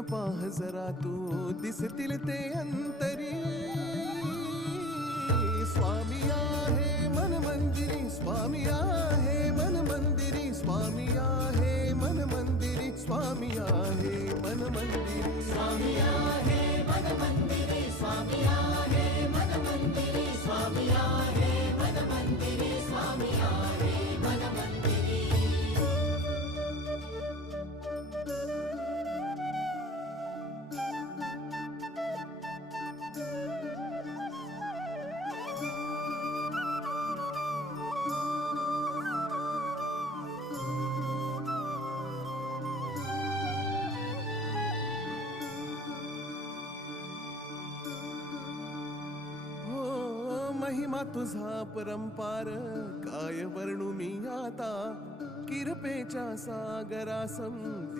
मन पाह जरा तू दिसतील ते अंतरी. स्वामी आहे मन मंदिरी, स्वामी आहे मन मंदिरी, स्वामी आहे मन मंदिरी, स्वामी आहे मन मंदिरी. स्वामी आहे मन मंदिरी, स्वामी आहे मन मंदिरी, स्वामी आहे मन मंदिरी, स्वामी आहे मन मंदिरी. महिमा तुझा परंपार काय वर्णू मी आता. किरपेच्या सागरासम